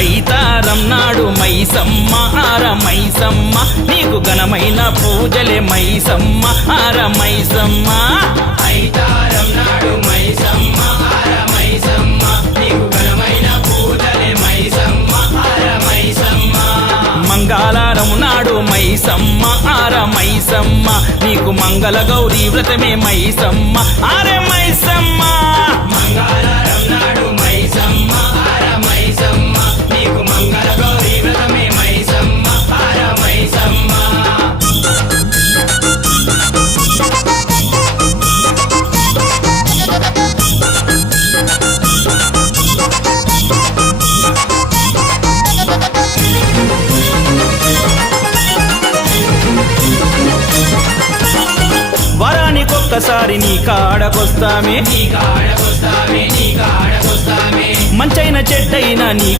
ఐతారం నాడు మైసమ్మ ఆర మైసమ్మ నీకు ఘనమైన పూజలే మైసమ్మ ఆర మైసమ్మ ఐతారం నాడు మైసమ్మ ఆర మైసమ్మ నీకు ఘనమైన పూజలే మైసమ్మ ఆర మైసమ్మ మంగళారం నాడు మైసమ్మ ఆర మైసమ్మ నీకు మంగళ గౌరీ వ్రతమే మైసమ్మ ఆరే మైసమ్మ మంగళారం నాడు మైసమ్మ ఆర మైసమ్మ నీకు మంగళ గౌరీ వ్రతమే మైసమ్మ ఆర మైసమ్మ వారానికొక్కసారి నీ కాడకొస్తామే నీ కాడకొస్తామే నీ కాడకొస్తామే మంచైన చెడ్డైన నీ